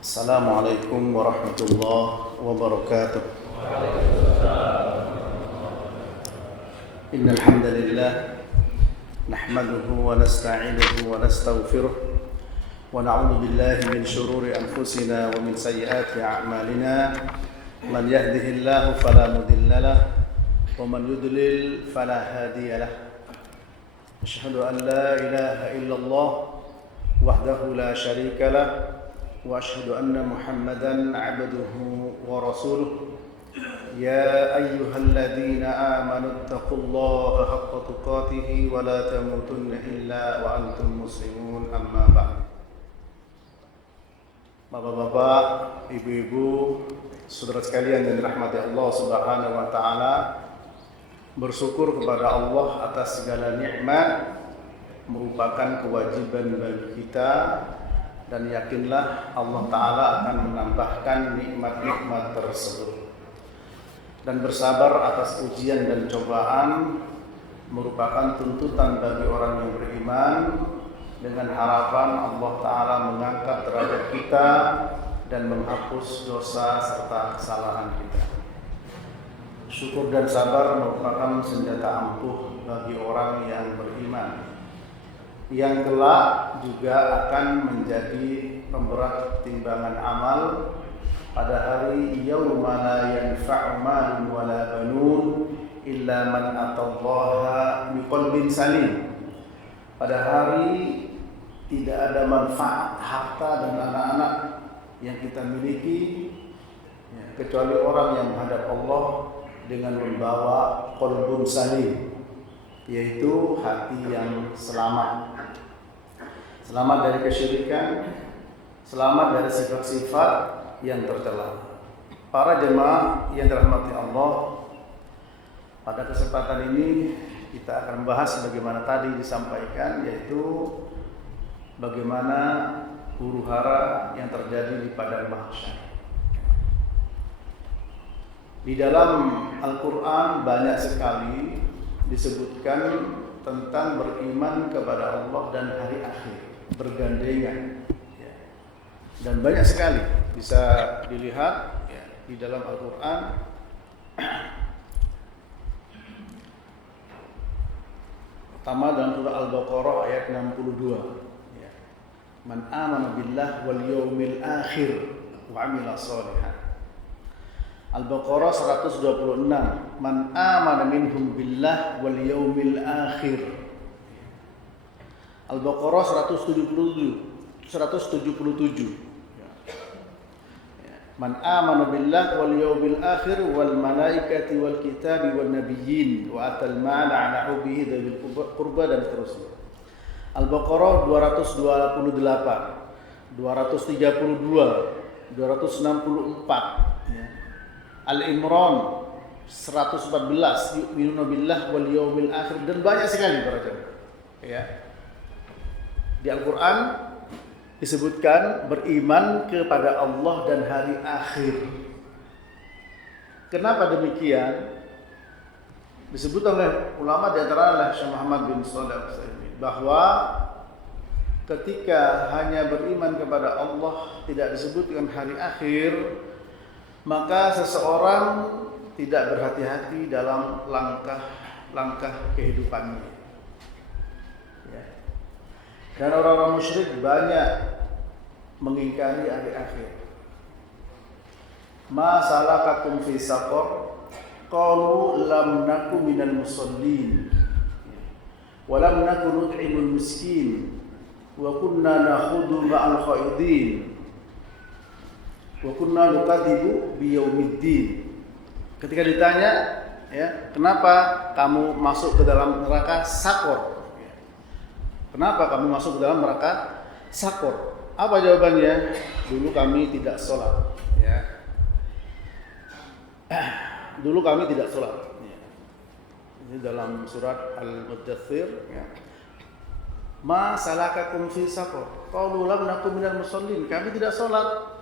Assalamualaikum warahmatullahi wabarakatuh. Innal hamdalillah nahmaduhu wa nasta'inuhu wa nastaghfiruh wa na'udzu billahi min shururi anfusina wa min sayyiati a'malina. Man yahdihillahu fala mudilla lahu wa man yudlil fala hadiya lahu. Asyhadu an la ilaha illallah wahdahu la syarika lahu وأشهد أن محمدًا عبده ورسوله يا أيها الذين آمنوا اتقوا الله حق تقاته ولا تموتن إلا وأنتم مسلمون أما بعد. Bapak-bapak, ibu-ibu, saudara sekalian yang dirahmati Allah Subhanahu wa taala, bersyukur kepada Allah atas segala nikmat merupakan kewajiban bagi kita. Dan yakinlah Allah Ta'ala akan menambahkan nikmat-nikmat tersebut. Dan bersabar atas ujian dan cobaan merupakan tuntutan bagi orang yang beriman, dengan harapan Allah Ta'ala mengangkat derajat kita dan menghapus dosa serta kesalahan kita. Syukur dan sabar merupakan senjata ampuh bagi orang yang beriman, yang kelak juga akan menjadi pemberat timbangan amal pada hari yauma la yanfa'u malun wala banun illa man atallaha biqalbin salim. Pada hari tidak ada manfaat harta dan anak-anak yang kita miliki kecuali orang yang menghadap Allah dengan membawa qalbun salim, yaitu hati yang selamat. Selamat dari kesyirikan, selamat dari sifat-sifat yang tercela. Para jemaah yang dirahmati Allah, pada kesempatan ini kita akan membahas bagaimana tadi disampaikan, yaitu bagaimana huru-hara yang terjadi di padang mahsyar. Di dalam Al-Quran banyak sekali disebutkan tentang beriman kepada Allah dan hari akhir, bergandengan, dan banyak sekali bisa dilihat di dalam Al-Quran. Pertama dalam surah Al-Baqarah ayat 62, man amana billah wal yawmil akhir wa amila shalihan. Al-Baqarah 126, man amana minhum billah wal yawmil akhir. Al-Baqarah 177, man amana billah wal yawmil akhir wal malaikati wal kitabi wan nabiyyin wa atal mala ala hubbihi dzil qurba dan seterusnya. Al-Baqarah 228, 232, 264, Al-Imran 114, yu'minuna billah wal yawmil akhir, dan banyak sekali para jemaah. Di Al-Quran disebutkan beriman kepada Allah dan hari akhir. Kenapa demikian? Disebut oleh ulama di antara Syekh Muhammad bin Shalih Al-Utsaimin bahwa ketika hanya beriman kepada Allah tidak disebut dengan hari akhir, maka seseorang tidak berhati-hati dalam langkah kehidupannya. Dan orang-orang musyrik banyak mengingkari hari akhir. Ma salakakum fi saqar? Qalu lam naku minal musallin wa lam naku nut'imul miskin wa kunna nakhudu ma'al khaidin wa kunna nukadzibu biyaumiddin. Ketika ditanya, kenapa kamu masuk ke dalam neraka Sakor? Kenapa kamu masuk ke dalam neraka Sakor? Apa jawabannya? Dulu kami tidak sholat. Dulu kami tidak sholat. Ini dalam surat Al-Muddathir. Ma salakakum fi saqar? Qalu lam naku minal musallin. Kami tidak sholat.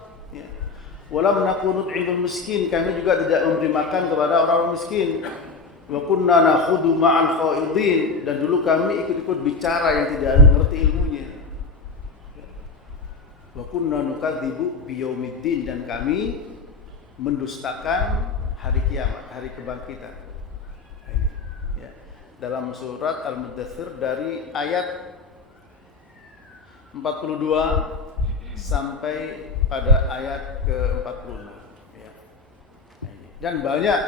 Walam naku nut'imul miskin. Kami juga tidak memberi makan kepada orang-orang miskin. Wa kunna nakhudu ma'al khaidin, dan dulu kami ikut-ikut bicara yang tidak ngerti ilmunya. Wa kunna nukadzibu biyaumiddin, dan kami mendustakan hari kiamat, hari kebangkitan. Ya. Dalam surat Al-Muddatsir dari ayat 42 sampai pada ayat ke-46. Ya. Dan banyak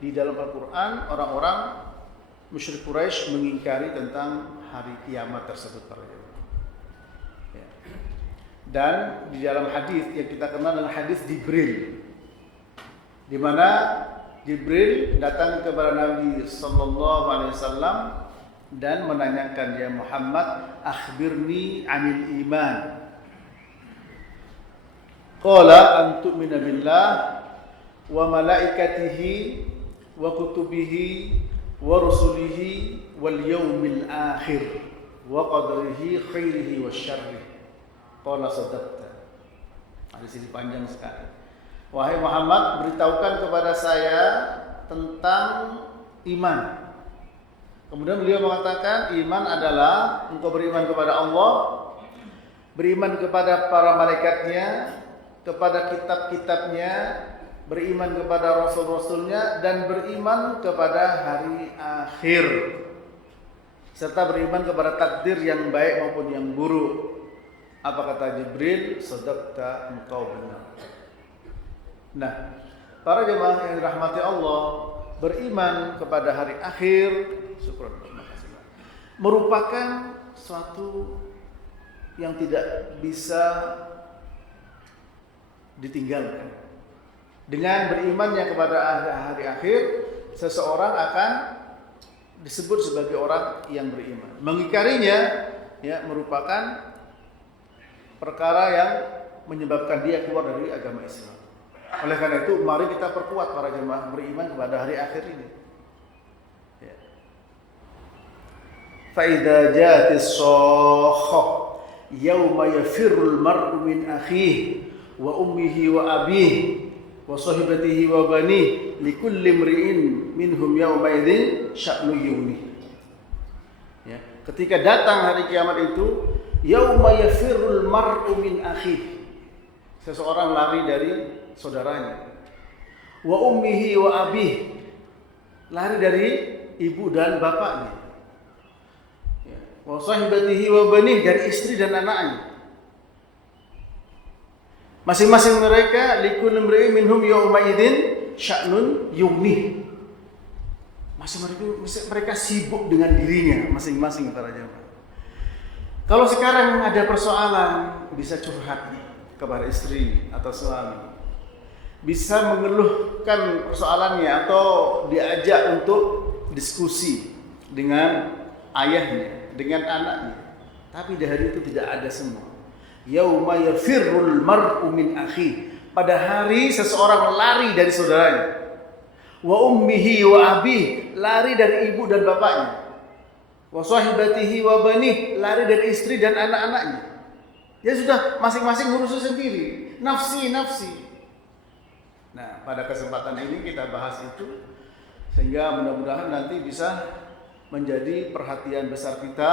di dalam Al-Quran orang-orang musyrik Quraisy mengingkari tentang hari kiamat tersebut para jemaah. Dan di dalam hadis yang kita kenal dengan hadis Jibril, di mana Jibril datang kepada Nabi sallallahu alaihi wasallam dan menanyakan, ya Muhammad, akhbirni 'anil iman. Qala an tu'mina billah wa malaikatihi wa kutubihi wa rusulihi wal yaumil akhir wa qadrihi khairihi wa syarrihi. Qala sadaqta. Hadis ini panjang sekali. Wahai Muhammad, beritahukan kepada saya tentang iman. Kemudian beliau mengatakan, iman adalah engkau beriman kepada Allah, beriman kepada para malaikatnya, kepada kitab-kitabnya, beriman kepada rasul-rasulnya, dan beriman kepada hari akhir, serta beriman kepada takdir yang baik maupun yang buruk. Apa kata Jibril? Sadaqta, engkau benar. Nah, para jemaah yang dirahmati Allah, beriman kepada hari akhir, syukur, terima kasih, merupakan suatu yang tidak bisa ditinggalkan. Dengan berimannya kepada hari akhir, seseorang akan disebut sebagai orang yang beriman. Mengingkarinya ya merupakan perkara yang menyebabkan dia keluar dari agama Islam. Oleh karena itu, mari kita perkuat para jemaah beriman kepada hari akhir ini. Ya. Fa idza ja'atis shakhah yauma yafirrul mar'u min akhihi wa ummihi wa abihi wa sahibatihi wa banihi likulli imri'in minhum yauma idzin sya'nu yughni. Ya, ketika datang hari kiamat itu, yauma yafirrul mar'u min akhihi, seseorang lari dari saudaranya, wa ummihi wa abihi, lari dari ibu dan bapaknya, ya, wa sahibatihi wa banihi, dari istri dan anaknya. Masing-masing mereka likulli imri'in minhum yauma idzin sya'nun yughni. Masing-masing mereka sibuk dengan dirinya masing-masing para jemaah. Kalau sekarang ada persoalan, bisa curhat kepada istri atau suami, bisa mengeluhkan persoalannya atau diajak untuk diskusi dengan ayahnya, dengan anaknya. Tapi di hari itu tidak ada semua. Yauma yafirrul mar'u min akhi, pada hari seseorang lari dari saudaranya. Wa ummihi wa abihi, lari dari ibu dan bapaknya. Wa sahibatihi wa banih, lari dari istri dan anak-anaknya. Ya sudah, masing-masing ngurus sendiri, nafsi. Nah, pada kesempatan ini kita bahas itu, sehingga mudah-mudahan nanti bisa menjadi perhatian besar kita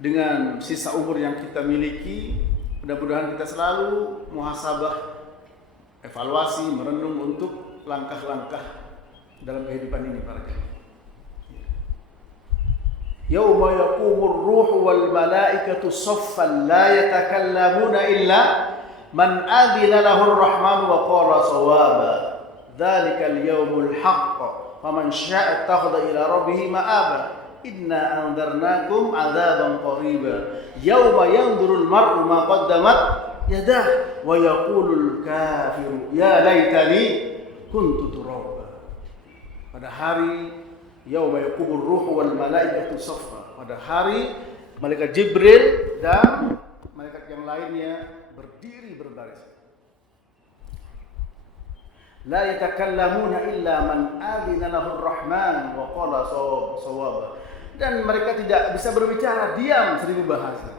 dengan sisa umur yang kita miliki. Mudah-mudahan kita selalu muhasabah, evaluasi, merenung untuk langkah-langkah dalam kehidupan ini para jemaah. Yauma yaqumur ruhu wal malaikatu saffan la yatakallamuna illa man adzina lahu ar-rahman wa qala shawaba. Dzalikal yaumul haqq faman syaa'a ittakhadha ila rabbih ma'aba. Inna anzarnakum 'adzaban qariba yauma yanzurul mar'u ma qaddamat yadah wa yaqulul kafiru ya laitani kuntu turaba. Pada hari yauma yaqumur ruhu wal malaikatu saffa, pada hari malaikat Jibril dan malaikat yang lainnya berdiri berbaris. La yatakallamuna illa man adzina lahu ar-rahman wa qala shawaba. Dan mereka tidak bisa berbicara, diam 1000 bahasa.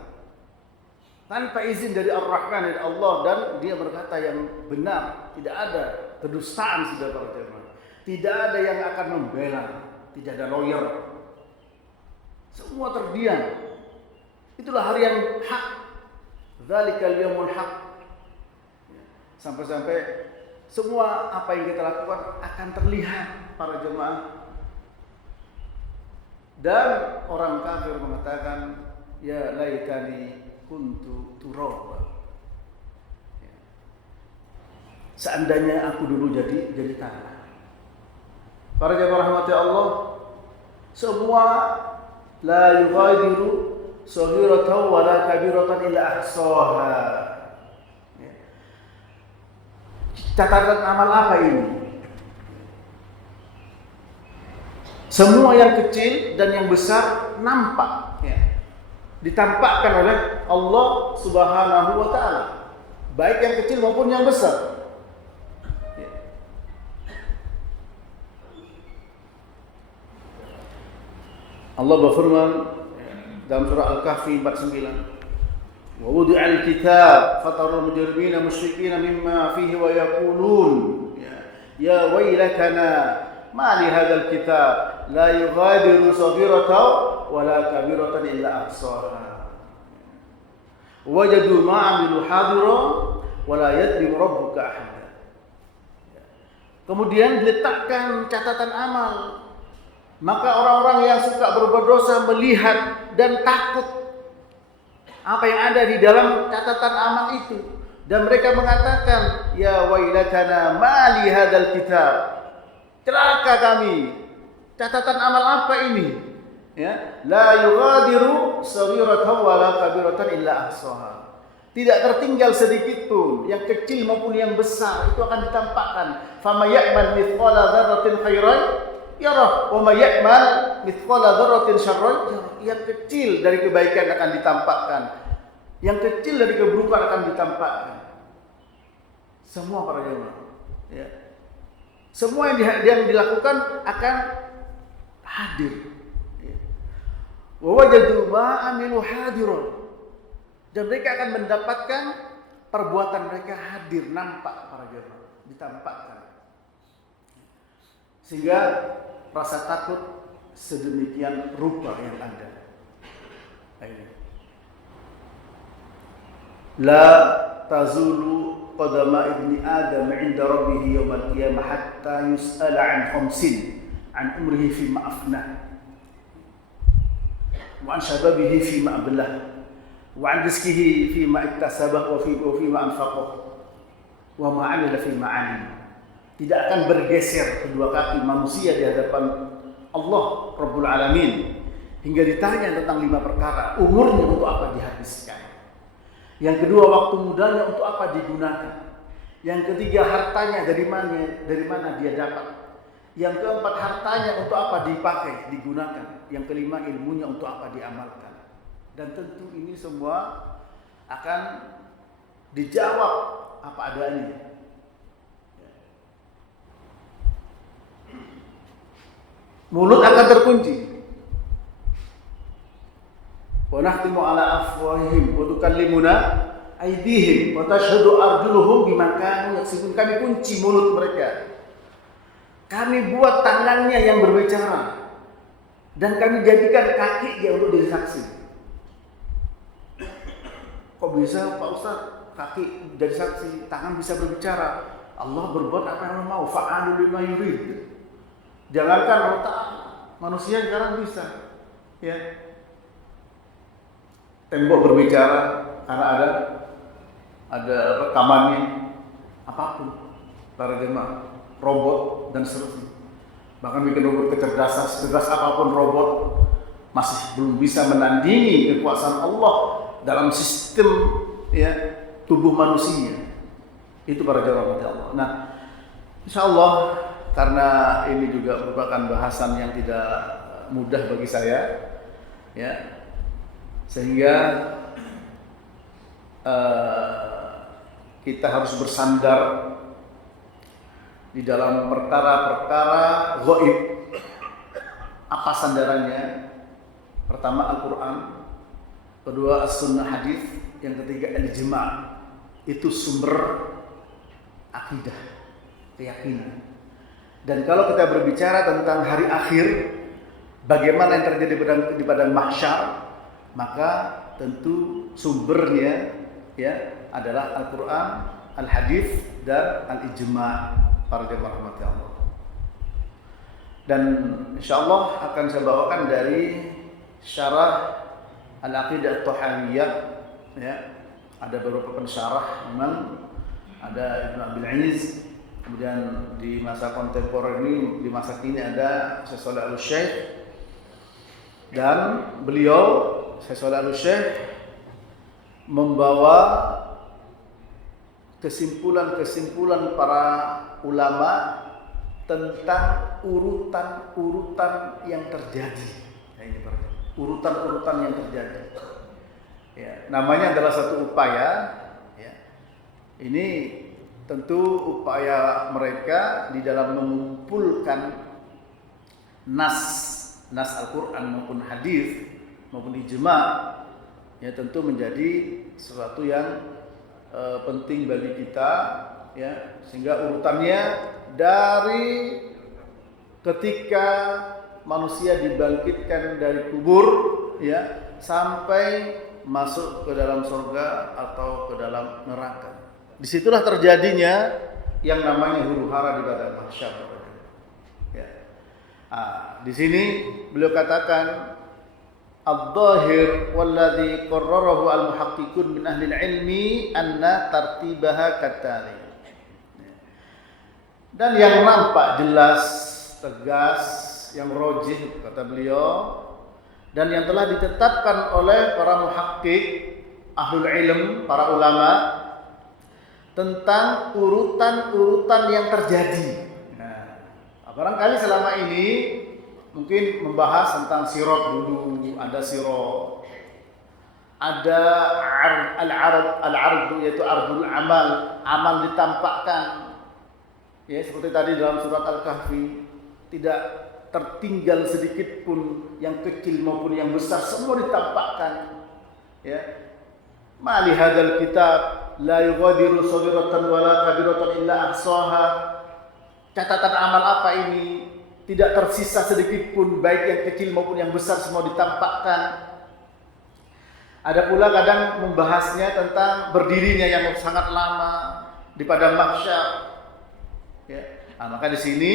Tanpa izin dari Ar-Rahman, dari Allah, dan dia berkata yang benar, tidak ada kedustaan sudah para jemaah. Tidak ada yang akan membela, tidak ada lawyer. Semua terdiam. Itulah hari yang hak. Dzalikal yaumul haq. Sampai-sampai semua apa yang kita lakukan akan terlihat para jemaah. Dan orang kafir mengatakan, ya laitani kuntu turaba. Seandainya aku dulu jadi tanah. Para jemaah rahmati Allah, semua la yughadiru saghiratan wala kabiratan illa ahsaha. Catatan amal apa ini? Semua yang kecil dan yang besar nampak, ditampakkan oleh Allah Subhanahu wa taala, baik yang kecil maupun yang besar. Allah berfirman dalam surah Al-Kahfi 49, ووضع الكتاب فترى المجرمين مشفقين مما فيه ويقولون يا ويلتنا ما لهذا الكتاب لا يغادر صغيرة ولا كبيرة إلا أحصاها وجدوا ما عملوا حاضرا ولا يظلم ربك أحدا. Kemudian diletakkan catatan amal, maka orang-orang yang suka berbuat dosa melihat dan takut apa yang ada di dalam catatan amal itu, dan mereka mengatakan, ya wailatana ma li hadzal kitab, celaka kami, catatan amal apa ini, la yughadiru saghiratan wala kabiratan illa ahsaha. Tidak tertinggal sedikit pun, yang kecil maupun yang besar itu akan ditampakkan. Fama ya'mal mithqala dzarratin khairan yarah wa ma ya'mal mithqala dzarratin syarran yarah. Yang kecil dari kebaikan akan ditampakkan, yang kecil dari keburukan akan ditampakkan. Semua para jemaah, semua yang dilakukan akan hadir. Wa wajadu ma amilu hadiran, dan mereka akan mendapatkan perbuatan mereka hadir, nampak para jemaah, ditampakkan. Sehingga rasa takut sedemikian rupa yang ada. La tazulu qadama ibni Adam 'inda rabbih yawmal qiyamah hatta yus'ala 'an khamsin 'an umrihi fi ma afnah wa 'an shababihi fi ma ablah wa 'an rizqihi fi ma iktasabah wa fi ma anfaqah wa ma 'amila fi ma 'alim. Tidak akan bergeser kedua kaki manusia di hadapan Allah Rabbul Alamin hingga ditanya tentang 5 perkara. Umurnya untuk apa dihabiskan, yang kedua waktu mudanya untuk apa digunakan, yang ketiga hartanya dari mana dia dapat, yang keempat hartanya untuk apa dipakai, digunakan, yang kelima ilmunya untuk apa diamalkan. Dan tentu ini semua akan dijawab apa adanya. Mulut akan terkunci. Wa nakhtimu ala afwahihim wa tukallimuna aydihim wa tashhadu arjuluhum bima kanu yaksibun. Kami kunci mulut mereka, kami buat tangannya yang berbicara, dan kami jadikan kakinya untuk jadi saksi. Kok bisa Pak Ustaz kaki jadi saksi, tangan bisa berbicara? Allah berbuat apa yang mau, fa'alu lima yurid. Jangankan otak manusia sekarang bisa, tembok berbicara karena ada rekamannya, apapun para jemaah, robot dan seterusnya. Bahkan bikin robot kecerdasan, secerdas apapun robot masih belum bisa menandingi kekuasaan Allah dalam sistem tubuh manusia. Itu para jemaah Allah. Nah, insyaallah karena ini juga merupakan bahasan yang tidak mudah bagi saya, sehingga kita harus bersandar di dalam perkara-perkara ghaib. Apa sandarannya? Pertama Al-Quran, kedua As-Sunnah Hadis, yang ketiga Al-Ijma'. Itu sumber akidah, keyakinan. Dan kalau kita berbicara tentang hari akhir, bagaimana yang terjadi di padang mahsyar, maka tentu sumbernya ya adalah Al-Quran, Al-Hadis dan Al-Ijma' para jemaah rahmati Allah. Dan insyaallah akan saya bawakan dari syarah Al-Aqidah At-Tahawiyah, ya. Ada beberapa pensyarah, memang ada Ibnu Abil Aziz. Kemudian di masa kontemporer ini, di masa kini ada Syekh Shalih Al-Syekh, dan beliau Syekh Shalih Al-Syekh membawa kesimpulan-kesimpulan para ulama tentang urutan-urutan yang terjadi. Nah, ini urutan-urutan yang terjadi. Ya, namanya adalah satu upaya. Ya. Ini tentu upaya mereka di dalam mengumpulkan nas Al-Quran maupun hadis maupun ijma', ya tentu menjadi sesuatu yang penting bagi kita, ya, sehingga urutannya dari ketika manusia dibangkitkan dari kubur, ya, sampai masuk ke dalam surga atau ke dalam neraka. Disitulah terjadinya yang namanya huru-hara di padang mahsyar. Ya. Di sini beliau katakan Al-Dhahir walladhi qarrarahu al-muhaqqiqun min ahli al-ilmi anna tartibaha katali. Dan yang nampak jelas, tegas, yang rojih kata beliau, dan yang telah ditetapkan oleh para muhaqqiq, ahlul ilm, para ulama, tentang urutan-urutan yang terjadi. Nah, barangkali selama ini mungkin membahas tentang sirat dulu, ada sirat, ada al-ard yaitu ardul amal ditampakkan. Ya, seperti tadi dalam surat Al-Kahfi, tidak tertinggal sedikit pun, yang kecil maupun yang besar semua ditampakkan. Ya. Ma li hadzal kitab la yughadiru shaghiratan wala kabiratan illa ahsaha. Catatan amal apa ini? Tidak tersisa sedikit pun, baik yang kecil maupun yang besar semua ditampakkan. Ada pula kadang membahasnya tentang berdirinya yang sangat lama di padang mahsyar. Ya. Maka di sini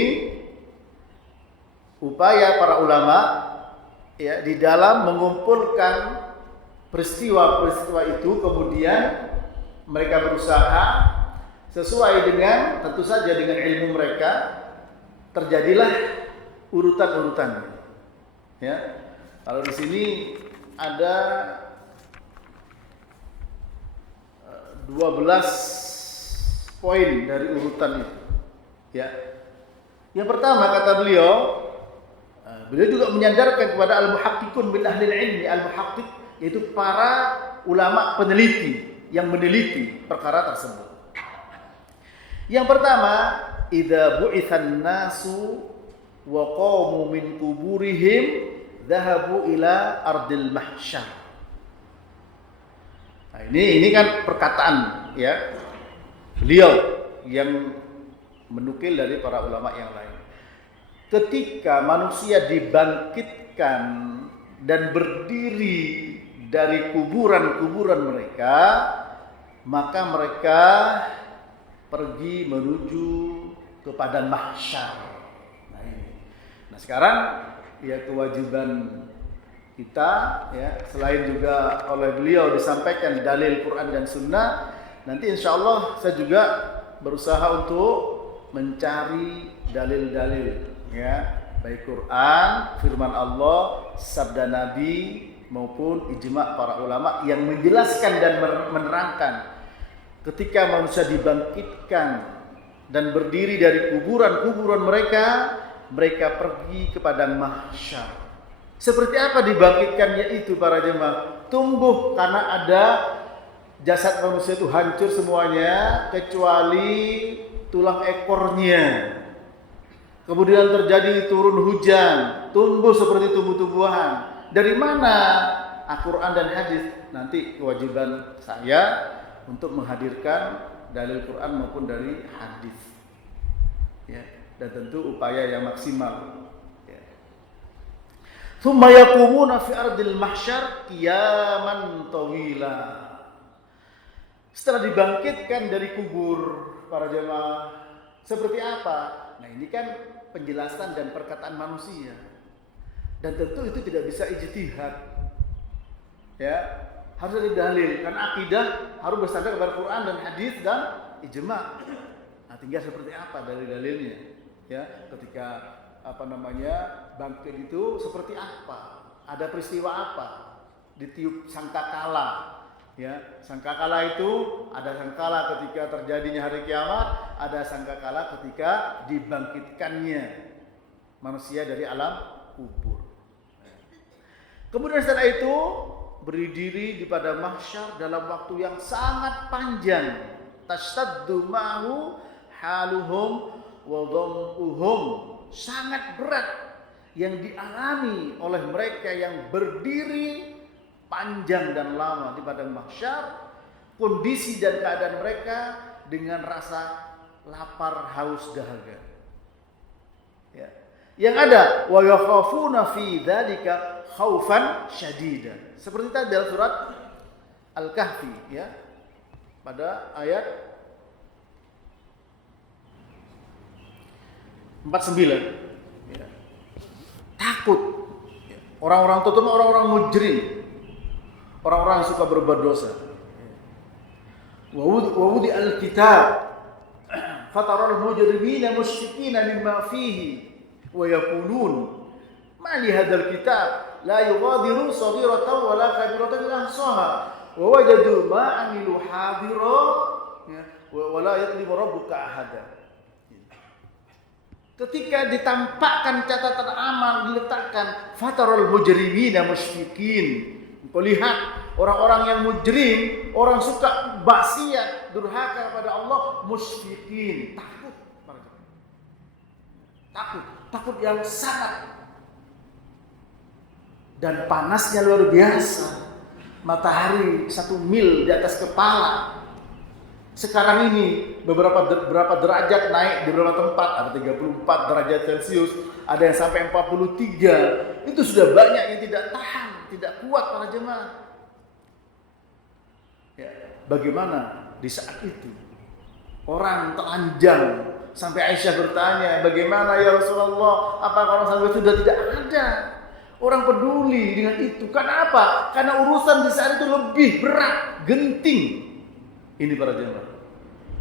upaya para ulama, ya, di dalam mengumpulkan peristiwa-peristiwa itu, kemudian mereka berusaha sesuai dengan, tentu saja dengan ilmu mereka, terjadilah urutan-urutan. Ya, kalau di sini ada 12 poin dari urutan itu. Ya, yang pertama kata beliau juga menyandarkan kepada al-muhaqqiqun min ahli ilmi, al-muhaqqiq yaitu para ulama peneliti yang meneliti perkara tersebut. Yang pertama, idza bu'itsan nasu wa qamu min kuburihim dhahabu ila ardil mahsyar. Nah, ini kan perkataan, ya, beliau yang menukil dari para ulama yang lain. Ketika manusia dibangkitkan dan berdiri dari kuburan-kuburan mereka, maka mereka pergi menuju ke padang mahsyar. Nah, sekarang ya kewajiban kita, ya, selain juga oleh beliau disampaikan dalil Quran dan Sunnah, nanti insya Allah saya juga berusaha untuk mencari dalil-dalil, ya, baik Quran, firman Allah, sabda Nabi maupun ijma' para ulama yang menjelaskan dan menerangkan ketika manusia dibangkitkan dan berdiri dari kuburan-kuburan mereka, mereka pergi ke padang mahsyar. Seperti apa dibangkitkannya itu para jemaah? Tumbuh karena ada jasad manusia itu hancur semuanya kecuali tulang ekornya. Kemudian terjadi turun hujan, tumbuh seperti tumbuh-tumbuhan. Dari mana? Al-Quran dan hadis. Nanti kewajiban saya untuk menghadirkan dalil Quran maupun dari hadis. Ya, dan tentu upaya yang maksimal. Ya. Tsumma yaqumuna fi ardil mahsyar qiyaman tawila. Setelah dibangkitkan dari kubur para jemaah, seperti apa? Nah, ini kan penjelasan dan perkataan manusia. Dan tentu itu tidak bisa ijtihad. Ya, harus ada dalil. Karena akidah harus bersandar kepada Quran dan hadis dan ijma'. Nah, tinggal seperti apa dalil-dalilnya? Ya, ketika bangkit itu seperti apa? Ada peristiwa apa? Ditiup sangkakala. Ya, sangkakala itu ada sangkala ketika terjadinya hari kiamat, ada sangkakala ketika dibangkitkannya manusia dari alam kubur. Kemudian setelah itu berdiri di pada mahsyar dalam waktu yang sangat panjang. Tashtaddu ma'hu haluhum wa dham'uhum, sangat berat yang dialami oleh mereka yang berdiri panjang dan lama di padang mahsyar, kondisi dan keadaan mereka dengan rasa lapar, haus, dahaga. Ya. Yang ada wa yakhafuna fi dzalika khaufan syadida. Seperti tadi dalam surat Al-Kahfi, ya. Pada ayat 49. Ya. Takut. Ya. Orang-orang terutama orang-orang mujrim, orang-orang yang suka berbuat dosa. Wa wudi al-kitab fataral mujrimina mushfiqina mimma fihi wa yaqulun ma li hadzal kitab la yughadiru saghiratan wa la kabiratan illa ahsaha wa wajadu ma amilu hadira wa la yadlimu rabbuka ahada. Ketika ditampakkan catatan amal, diletakkan fataral mujrimina mushfiqin, kau lihat orang-orang yang mujrim, orang suka maksiat, durhaka kepada Allah, musyfiqin, takut yang sangat, dan panasnya luar biasa, matahari 1 mil di atas kepala. Sekarang ini beberapa derajat naik di beberapa tempat, ada 34 derajat Celcius, ada yang sampai 43. Itu sudah banyak yang tidak tahan, tidak kuat para jemaah. Ya, bagaimana di saat itu? Orang telanjang sampai Aisyah bertanya, bagaimana ya Rasulullah? Apakah orang sampai sudah tidak ada? Orang peduli dengan itu. Kenapa? Karena urusan di saat itu lebih berat, genting. Ini para jemaah.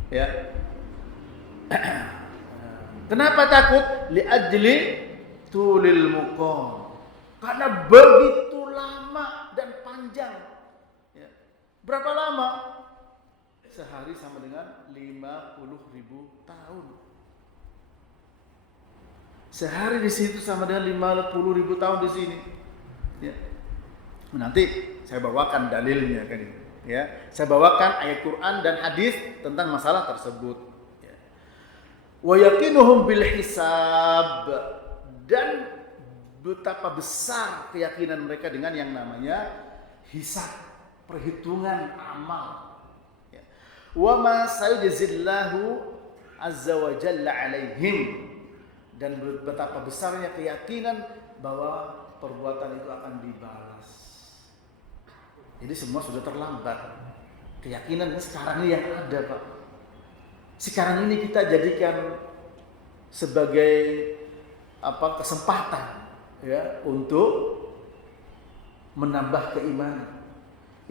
Ya. Kenapa takut? Li'ajli tulil muqam. Karena begitu lama dan panjang. Ya. Berapa lama? Sehari sama dengan 50.000 tahun. Sehari di situ sama dengan 50.000 tahun di sini. Ya. Nanti saya bawakan dalilnya kan ini. Ya, saya bawakan ayat Quran dan hadis tentang masalah tersebut. Ya. Wa yaqinuhum bil hisab, dan betapa besar keyakinan mereka dengan yang namanya hisab, perhitungan amal. Ya. Wa ma sayajzillahu azza wa jalla alaihim, dan betapa besarnya keyakinan bahwa perbuatan itu akan dibalas. Jadi semua sudah terlambat. Keyakinan sekarang ini yang ada, Pak. Sekarang ini kita jadikan sebagai kesempatan ya untuk menambah keimanan.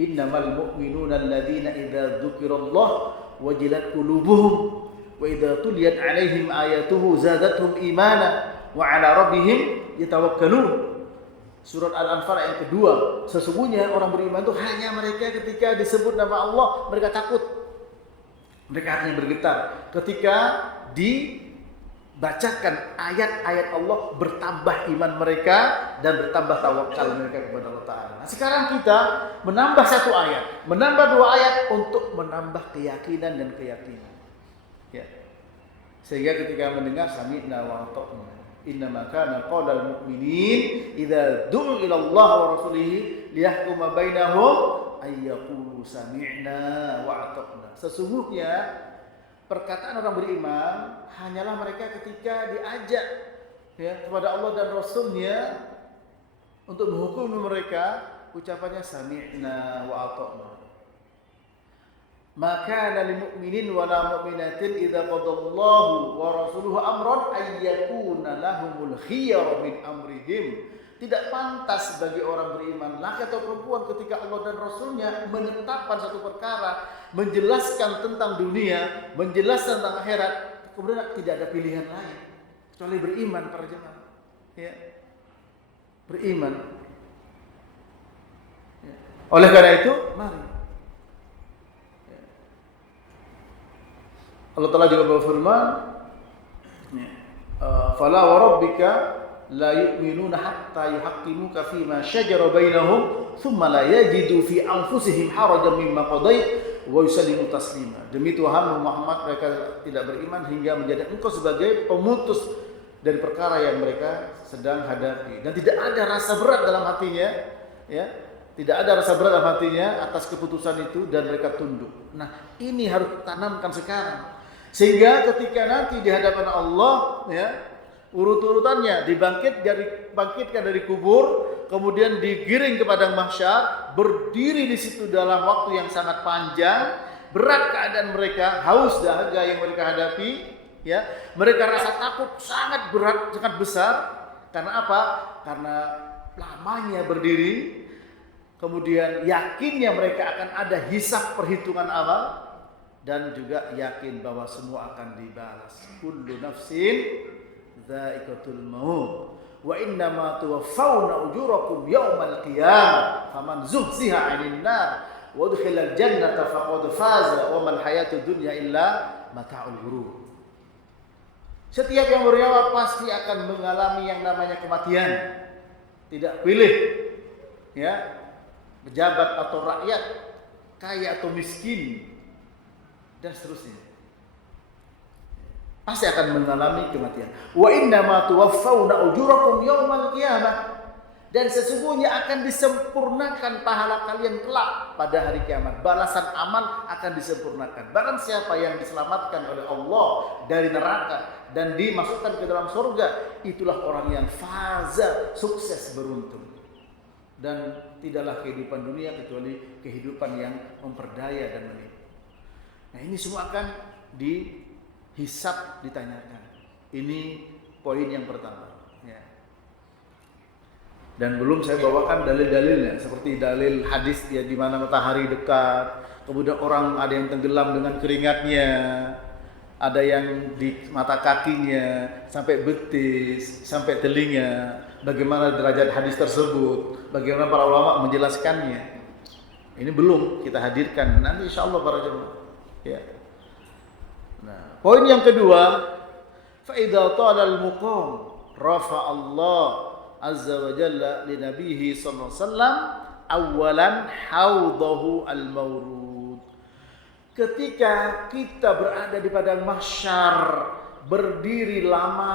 Innamal mu'minuna alladzina idza dzukirallah wajilat qulubuhum wa idza tuliyat 'alaihim ayatuhu zadatuhum imana wa 'ala rabbihim yatawakkalun. Surat Al-Anfal ayat kedua. Sesungguhnya orang beriman itu hanya mereka ketika disebut nama Allah mereka takut. Mereka hanya bergetar. Ketika dibacakan ayat-ayat Allah bertambah iman mereka dan bertambah tawakal mereka kepada Allah Ta'ala. Nah, sekarang kita menambah 1 ayat, menambah 2 ayat untuk menambah keyakinan dan keyakinan. Ya. Sehingga ketika mendengar sami'na wa ata'na. Innama kana qaulal mu'minin idza du'u ila Allah wa rasulih liyahkuma bainahum ay yaqulu sami'na wa ata'na. Sesungguhnya perkataan orang beriman hanyalah mereka ketika diajak ya kepada Allah dan Rasulnya untuk menghukum mereka, ucapannya sami'na wa ata'na. maka lil mu'minin wa la mu'minatin idza qadallahu wa rasuluhu amran ay yakuna lahumul khiyar min amrihim. Tidak pantas bagi orang beriman laki atau perempuan ketika Allah dan Rasulnya menetapkan satu perkara, menjelaskan tentang dunia, menjelaskan tentang akhirat, kemudian tidak ada pilihan lain kecuali beriman para jemaah. Ya. Beriman. Ya. Oleh karena itu, mari Allah Ta'ala juga berfirman, "Fala wa rabbika la yu'minuna hatta yuhaqqimuka fima shajara bainahum thumma la yajidu fi anfusihim harajan mimma qadait wa yusallimu taslima." Demi Tuhan Muhammad, mereka tidak beriman hingga menjadi engkau sebagai pemutus dari perkara yang mereka sedang hadapi, dan tidak ada rasa berat dalam hatinya, ya. Tidak ada rasa berat dalam hatinya atas keputusan itu dan mereka tunduk. Nah, ini harus ditanamkan sekarang. Sehingga ketika nanti di hadapan Allah, ya, urut-urutannya dibangkitkan dari kubur, kemudian digiring ke padang mahsyar, berdiri di situ dalam waktu yang sangat panjang, berat keadaan mereka, haus dahaga yang mereka hadapi, ya. Mereka rasa takut sangat berat, sangat besar. Karena apa? Karena lamanya berdiri, kemudian yakinnya mereka akan ada hisab perhitungan amal, dan juga yakin bahwa semua akan dibalas. Kullu nafsin dha'iqatul maut wa innama tuwaffawna ujurakum yawmal qiyamah faman zuhziha 'anil nar wa udkhilal jannata faqad faza wa mal hayatud dunya illa mata'ul ghurur. Setiap yang bernyawa pasti akan mengalami yang namanya kematian. Tidak pilih, ya, pejabat atau rakyat, kaya atau miskin, dan seterusnya, pasti akan mengalami kematian. Wa innama tuwaffawna ujurakum yaumal qiyamah, dan sesungguhnya akan disempurnakan pahala kalian kelak pada hari kiamat. Balasan amal akan disempurnakan. Barang siapa yang diselamatkan oleh Allah dari neraka dan dimasukkan ke dalam surga, itulah orang yang faza, sukses, beruntung. Dan tidaklah kehidupan dunia kecuali kehidupan yang memperdaya dan menimpa. Nah, ini semua akan dihisab, ditanyakan. Ini poin yang pertama, ya. Dan belum saya bawakan dalil-dalilnya, seperti dalil hadis, ya, di mana matahari dekat, kemudian orang ada yang tenggelam dengan keringatnya, ada yang di mata kakinya, sampai betis, sampai telinga. Bagaimana derajat hadis tersebut? Bagaimana para ulama menjelaskannya? Ini belum kita hadirkan. Nanti insya Allah para jemaah. Ya. Nah, poin yang kedua, fa idza tala al-muqam rafa Allah azza wa jalla li nabiyhi sallallahu alaihi wasallam awalan haudahu al-mawrud. Ketika kita berada di padang mahsyar, berdiri lama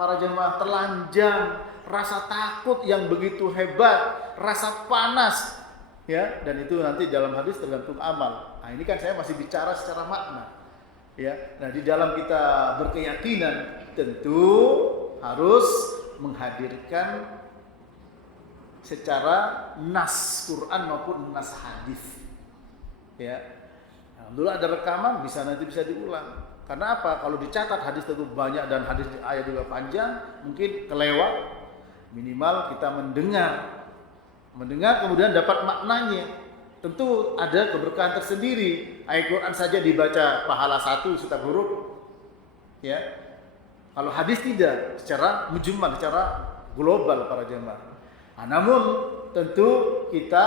para jemaah, telanjang, rasa takut yang begitu hebat, rasa panas, ya, dan itu nanti dalam hadis tergantung amal. Nah, ini kan saya masih bicara secara makna, ya. Nah, di dalam kita berkeyakinan tentu harus menghadirkan secara nas Quran maupun nas hadis, ya. Alhamdulillah ada rekaman, nanti bisa diulang. Karena apa? Kalau dicatat hadis itu banyak dan hadis ayat juga panjang, mungkin kelewat. Minimal kita mendengar kemudian dapat maknanya. Tentu ada keberkahan tersendiri. Ayat Quran saja dibaca pahala 1 setiap huruf, ya. Kalau hadis tidak, secara mujmal, secara global para jemaah. Nah, namun tentu kita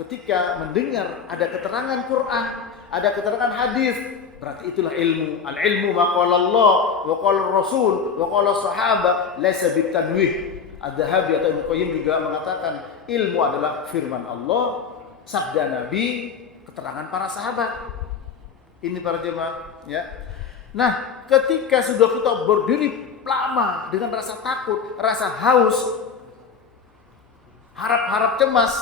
ketika mendengar ada keterangan Quran, ada keterangan hadis, berarti itulah ilmu. Al-ilmu ma qala Allah wa qala Rasul wa qala sahabat laisa bitanwih. Adz-Dzahabi atau Ibnu Qayyim juga mengatakan ilmu adalah firman Allah, sabda Nabi, keterangan para sahabat. Ini para jemaah, ya. Nah, ketika sudah kita berdiri lama dengan rasa takut, rasa haus, harap-harap cemas,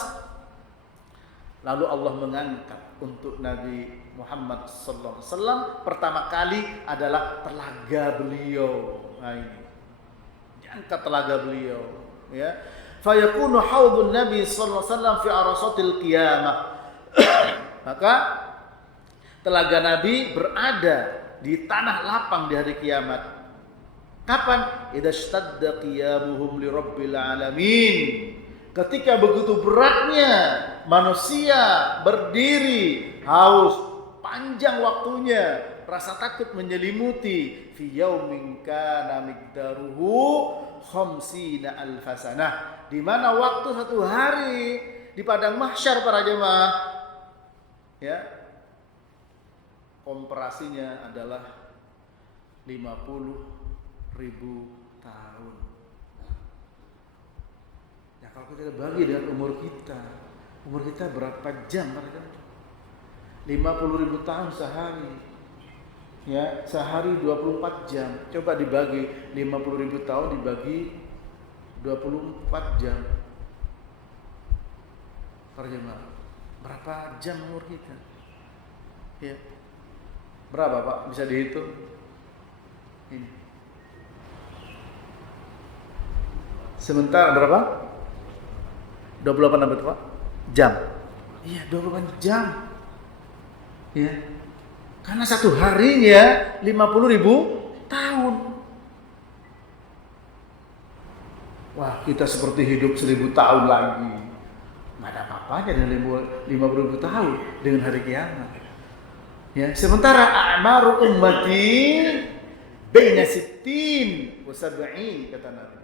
lalu Allah mengangkat untuk Nabi Muhammad sallallahu alaihi wasallam pertama kali adalah telaga beliau. Nah, ini diangkat telaga beliau, ya. Fayakunu haudun Nabi sallallahu alaihi wasallam fi arasatil qiyamah. Maka Telaga Nabi berada di tanah lapang di hari kiamat. Kapan? Idza ishtadda qiyamuhum li rabbil alamin. Ketika begitu beratnya manusia berdiri, haus, panjang waktunya, rasa takut menyelimuti, fi yaumin kana miqdaruhu khamsina alfasanah, di mana waktu satu hari di padang mahsyar para jemaah, ya, komparasinya adalah 50.000 tahun. Ya kalau kita bagi dengan umur kita berapa jam para jemaah? 50.000 tahun sehari. Ya, sehari 24 jam. Coba dibagi 50.000 tahun dibagi 24 jam. Para jemaah, berapa jam umur kita? Ya. Berapa, Pak? Bisa dihitung? Ini. Sementara berapa? 28 apa itu, Pak? Jam. Iya, 28 jam. Ya. Karena satu harinya 50.000 tahun. Wah, kita seperti hidup 1000 tahun lagi. Nggak ada apa-apanya dengan 50.000 tahun dengan hari kiamat. Ya, sementara a'maru ummati baina 60 wa 70 kata Nabi.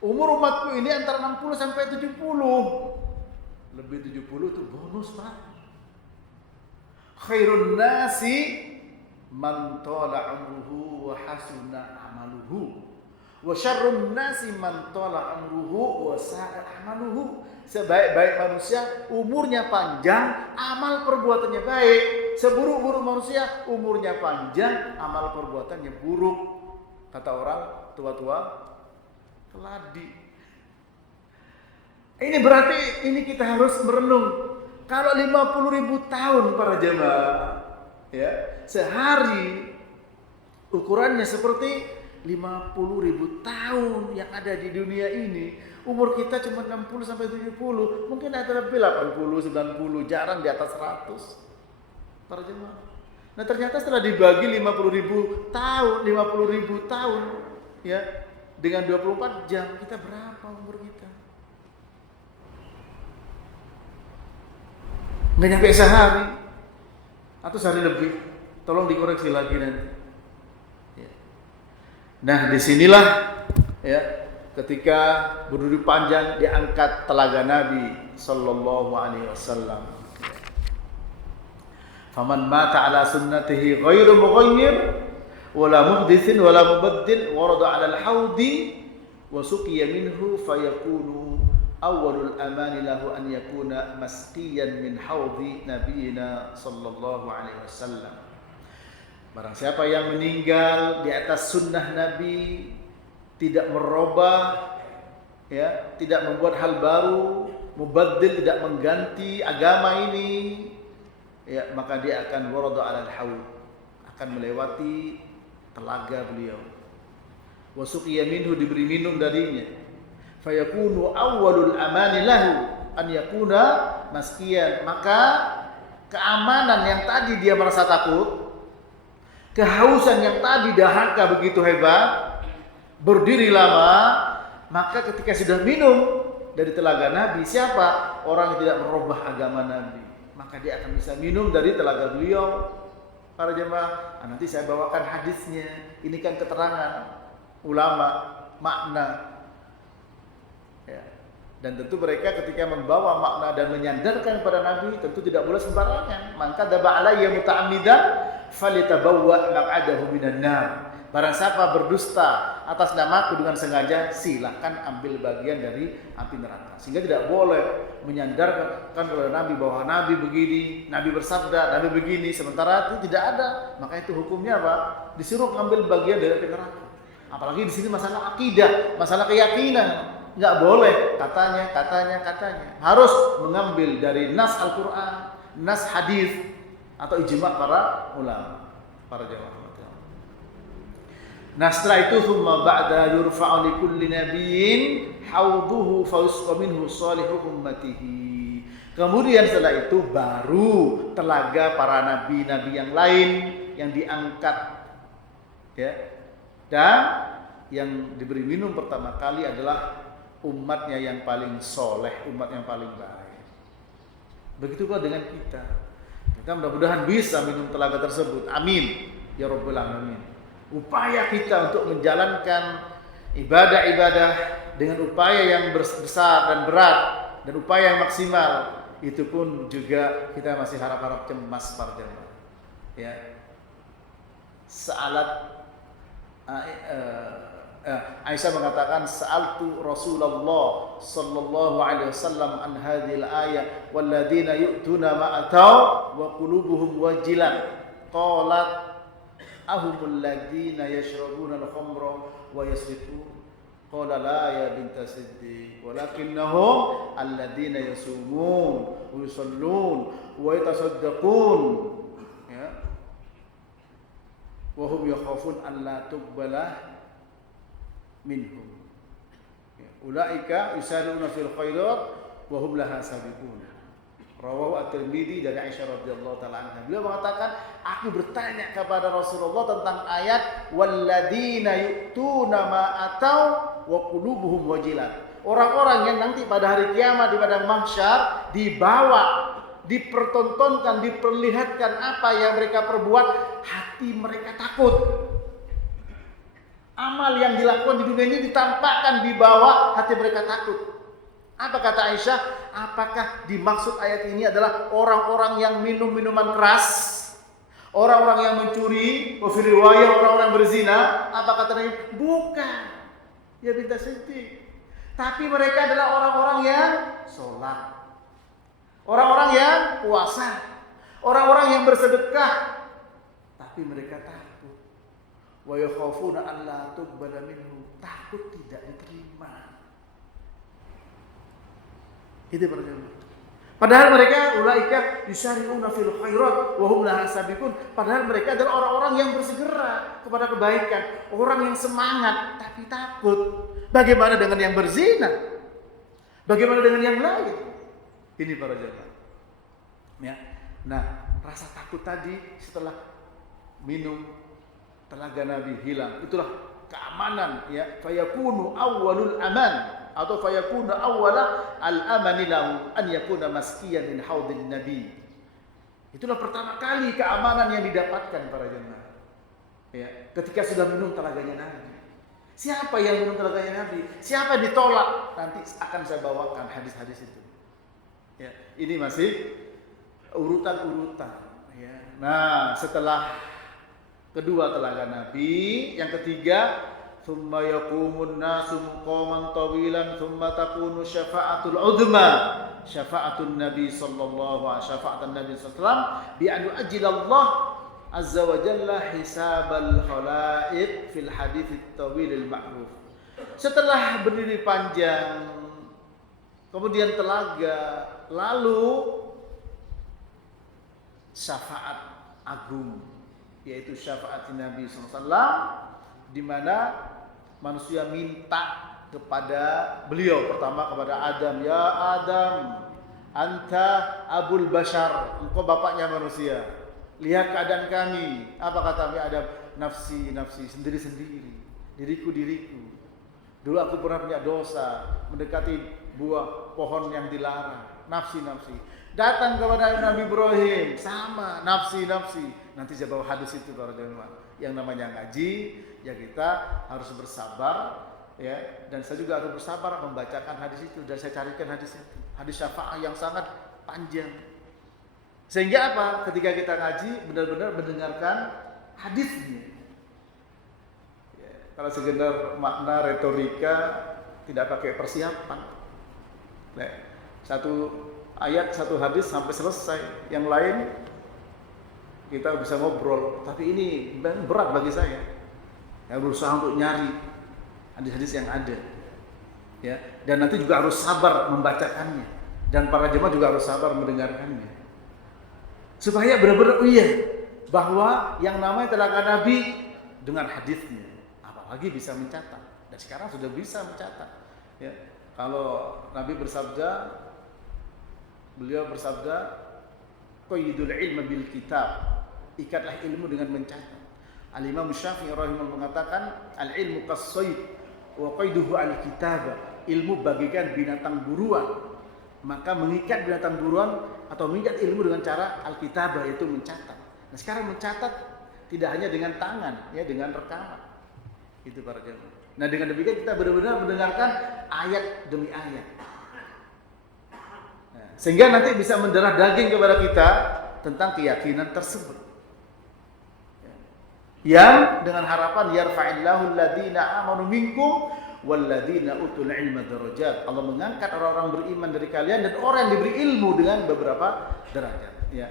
Umur umatku ini antara 60 sampai 70. Lebih 70 itu bonus, Pak. Khairun nasi man tala umruhu wa hasuna amaluhu wa syarrun nasi man tala umruhu wa sa'a amaluhu. Sebaik-baik manusia umurnya panjang, amal perbuatannya baik. Seburuk-buruk manusia umurnya panjang, amal perbuatannya buruk. Kata orang tua-tua keladi. Ini berarti ini kita harus merenung. Kalau 50.000 tahun para jemaah, ya, sehari ukurannya seperti 50.000 tahun yang ada di dunia ini. Umur kita cuma 60 sampai 70, mungkin ada lebih 80, 90, jarang di atas 100 para jemaah. Nah, ternyata setelah dibagi 50.000 tahun, ya, dengan 24 jam, kita berapa umur kita? Nggak nyampe sehari atau sehari lebih. Tolong dikoreksi lagi nanti. Ya. Nah, disinilah, ya, ketika berduri panjang diangkat telaga Nabi sallallahu alaihi wasallam. Faman mata ala sunnatihi ghairu mughayyir wala muhditsin wala mubaddil warada ala al-haudi wa suqiya minhu fayakunu awwalul amani lahu an yakuna masqiyan min haudi nabiyina sallallahu alaihi wasallam. Barang siapa yang meninggal di atas sunnah Nabi, tidak merubah, ya, tidak membuat hal baru, mubaddil, tidak mengganti agama ini, ya, maka dia akan warada alal haud, akan melewati telaga beliau. Wa suqiya minhu, diberi minum darinya. Fayakunu awwalul amani lahu an yakuna maskiyan, maka keamanan yang tadi dia merasa takut, kehausan yang tadi dahaga begitu hebat, berdiri lama, maka ketika sudah minum dari telaga Nabi, siapa? Orang yang tidak merubah agama Nabi, maka dia akan bisa minum dari telaga beliau. Para jemaah, nanti saya bawakan hadisnya. Ini kan keterangan ulama, makna. Ya. Dan tentu mereka ketika membawa makna dan menyandarkan pada Nabi, tentu tidak boleh sembarangan. Maka daba alayya muta'ammidan falitabawwa maq'adahu minan nar. Barang siapa berdusta atas namaku dengan sengaja, silakan ambil bagian dari api neraka. Sehingga tidak boleh menyandarkan kepada Nabi bahwa Nabi begini, Nabi bersabda, Nabi begini, sementara itu tidak ada. Maka itu hukumnya apa? Disuruh ambil bagian dari api neraka. Apalagi di sini masalah akidah, masalah keyakinan. Enggak boleh katanya. Harus mengambil dari nas Al-Qur'an, nas hadis atau ijma' para ulama, para jamaah. Nah, setelah itu thumma ba'da yurfa'u li kulli nabiyyin hauduhu fa yusqa minhu salihu ummatihi. Kemudian setelah itu baru telaga para nabi-nabi yang lain yang diangkat, ya. Dan yang diberi minum pertama kali adalah umatnya yang paling soleh, umat yang paling baik. Begitu pula dengan kita. Kita mudah-mudahan bisa minum telaga tersebut. Amin ya rabbal alamin. Upaya kita untuk menjalankan ibadah-ibadah dengan upaya yang besar dan berat dan upaya yang maksimal, itu pun juga kita masih harap-harap cemas para jemaah. Ya. Aisyah mengatakan, sa'altu Rasulullah sallallahu alaihi wasallam an hadhil ayah walladzina yu'tuna ma atau wa qulubuhum wajilat. Qalat ahumul ladzina yashrabuna al-khamra wa yasrifun. Qala la ya binta Siddiq walakinnahum alladzina yasumun wa yusallun wa yatasaddaqun, ya, wa hum yakhafun an la tuqbala minhum, ya, ulaika yusaruna fil khairat wa hum laha sabiqun. Rawahu At-Tirmidzi dari Aisyah radhiyallahu taala anha. Beliau mengatakan, aku bertanya kepada Rasulullah tentang ayat walladzina yu'tuna ma atau wa qulubuhum wajilat. Orang-orang yang nanti pada hari kiamat di padang mahsyar dibawa, dipertontonkan, diperlihatkan apa yang mereka perbuat, hati mereka takut. Amal yang dilakukan di dunia ini ditampakkan di bawah, hati mereka takut. Apa kata Aisyah? Apakah dimaksud ayat ini adalah orang-orang yang minum minuman keras, orang-orang yang mencuri, riwayat orang-orang berzina? Apa kata Nabi? Bukan. Ya binta Siddiq. Tapi mereka adalah orang-orang yang sholat, orang-orang yang puasa, orang-orang yang bersedekah. Tapi mereka takut. Wa yakhafuna an la tuqbala minhum, takut tidak diterima. Itu perjalanan. Padahal mereka ulaika yusari'una fil khairat wa hum laha sabiqun. Padahal mereka adalah orang-orang yang bersegera kepada kebaikan, orang yang semangat tapi takut. Bagaimana dengan yang berzina? Bagaimana dengan yang lain? Ini para jemaah. Ya. Nah, rasa takut tadi setelah minum telaga Nabi hilang. Itulah keamanan, ya. Fayakunu awwalul aman, atau fayakuna awwala al-amani lahu an yakuna maskiyan min haudin nabi. Itulah pertama kali keamanan yang didapatkan para jemaah, ya, ketika sudah minum telaganya Nabi. Siapa yang minum telaganya Nabi? Siapa ditolak? Nanti akan saya bawakan hadis-hadis itu, ya. Ini masih urutan-urutan, ya. Nah, setelah kedua telaga Nabi, yang ketiga, thumma yaqumun nasu muqaman tawilan thumma takunu syafa'atul udma, syafa'atun nabi sallallahu alaihi syafa'atan nabi sallallahu alaihi wasallam bi an yu'ajjilallah azza wa jalla hisabal khalaiq fil hadits at-tawil al-ma'ruf. Setelah berdiri panjang, kemudian telaga, lalu syafaat agung, yaitu syafaat Nabi sallallahu alaihi wasallam, di mana manusia minta kepada beliau, pertama kepada Adam, ya Adam, anta abul bashar, engkau bapaknya manusia, lihat keadaan kami. Apa kata Adam? Nafsi, nafsi, sendiri-sendiri, diriku, diriku. Dulu aku pernah punya dosa, mendekati buah pohon yang dilarang, nafsi, nafsi. Datang kepada Nabi Ibrahim, sama, nafsi, nafsi. Nanti saya bawa hadis itu para jemaah. Yang namanya ngaji, ya kita harus bersabar, ya. Dan saya juga harus bersabar membacakan hadis itu, dan saya carikan hadis itu, hadis syafaat yang sangat panjang. Sehingga apa? Ketika kita ngaji benar-benar mendengarkan hadisnya. Ya, kalau sekedar makna retorika tidak pakai persiapan. Nah, satu ayat, satu hadis sampai selesai. Yang lain kita bisa ngobrol, tapi ini berat bagi saya. Saya berusaha untuk nyari hadis-hadis yang ada, ya. Dan nanti juga harus sabar membacakannya, dan para jemaah juga harus sabar mendengarkannya, supaya benar-benar bahwa yang namanya telaga Nabi dengan hadisnya, apalagi bisa mencatat. Dan sekarang sudah bisa mencatat, ya. Kalau Nabi bersabda Beliau bersabda, qaidul ilma bil kitab, ikatlah ilmu dengan mencatat. Al-Imam Syafi'i rahimahullah mengatakan, al-ilmu kas-sayd wa qaiduhu al-kitab, ilmu bagaikan binatang buruan, maka mengikat binatang buruan atau mengikat ilmu dengan cara al-kitabah, yaitu mencatat. Nah, sekarang mencatat tidak hanya dengan tangan, ya, dengan rekaman. Itu para jemaah. Nah, dengan demikian kita benar-benar mendengarkan ayat demi ayat. Nah, sehingga nanti bisa mendarah daging kepada kita tentang keyakinan tersebut. Yang dengan harapan yarfa'illahu alladziina aamanu minkum walladziina utul ilma darajat. Allah mengangkat orang-orang beriman dari kalian dan orang yang diberi ilmu dengan beberapa derajat, ya.